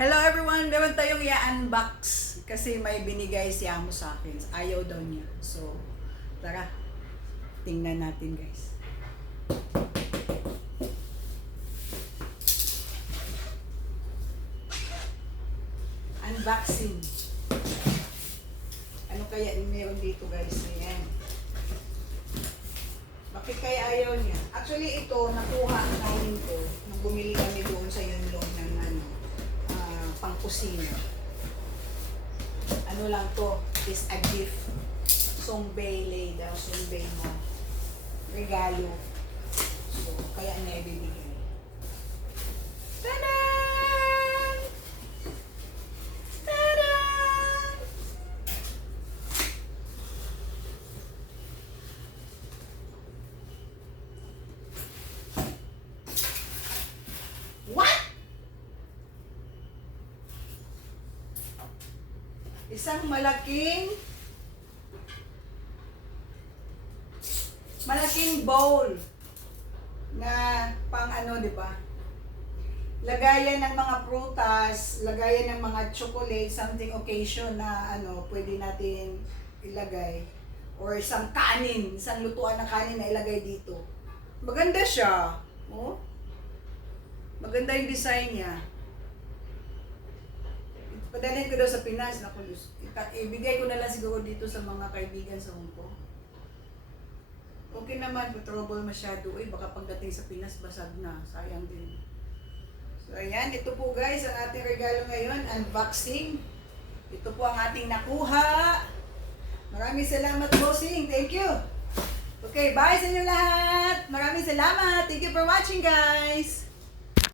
Hello everyone! Meron tayong i-unbox kasi may binigay si Amo sa akin. Ayaw daw niya. So, tara. Tingnan natin guys. Unboxing. Ano kaya yung meron dito guys? Ayan. Bakit kaya ayaw niya? Actually ito, nakuha namin ko nung bumili kami doon sa Yunlong ng pangkusina. Ano lang to, is a gift. Songbei daw, songbei mo. Regalo. So, kaya niya ibibigay. Tadaan! Tadaan! What? Isang malaking bowl na pang ano, di ba? Lagayan ng mga prutas, lagayan ng mga chocolate, something occasion na ano, pwede natin ilagay. Or isang kanin, isang lutuan ng kanin na ilagay dito. Maganda siya. Oh? Maganda yung design niya. Padalhin ko daw sa Pinas. Naku, ibigay ko na lang siguro dito sa mga kaibigan sa Hong Kong. Okay naman, kung trouble masyado, baka pagdating sa Pinas, basag na. Sayang din. So, ayan. Ito po guys, ang ating regalo ngayon, unboxing. Ito po ang ating nakuha. Maraming salamat, bossing. Thank you. Okay, bye sa inyo lahat. Maraming salamat. Thank you for watching, guys.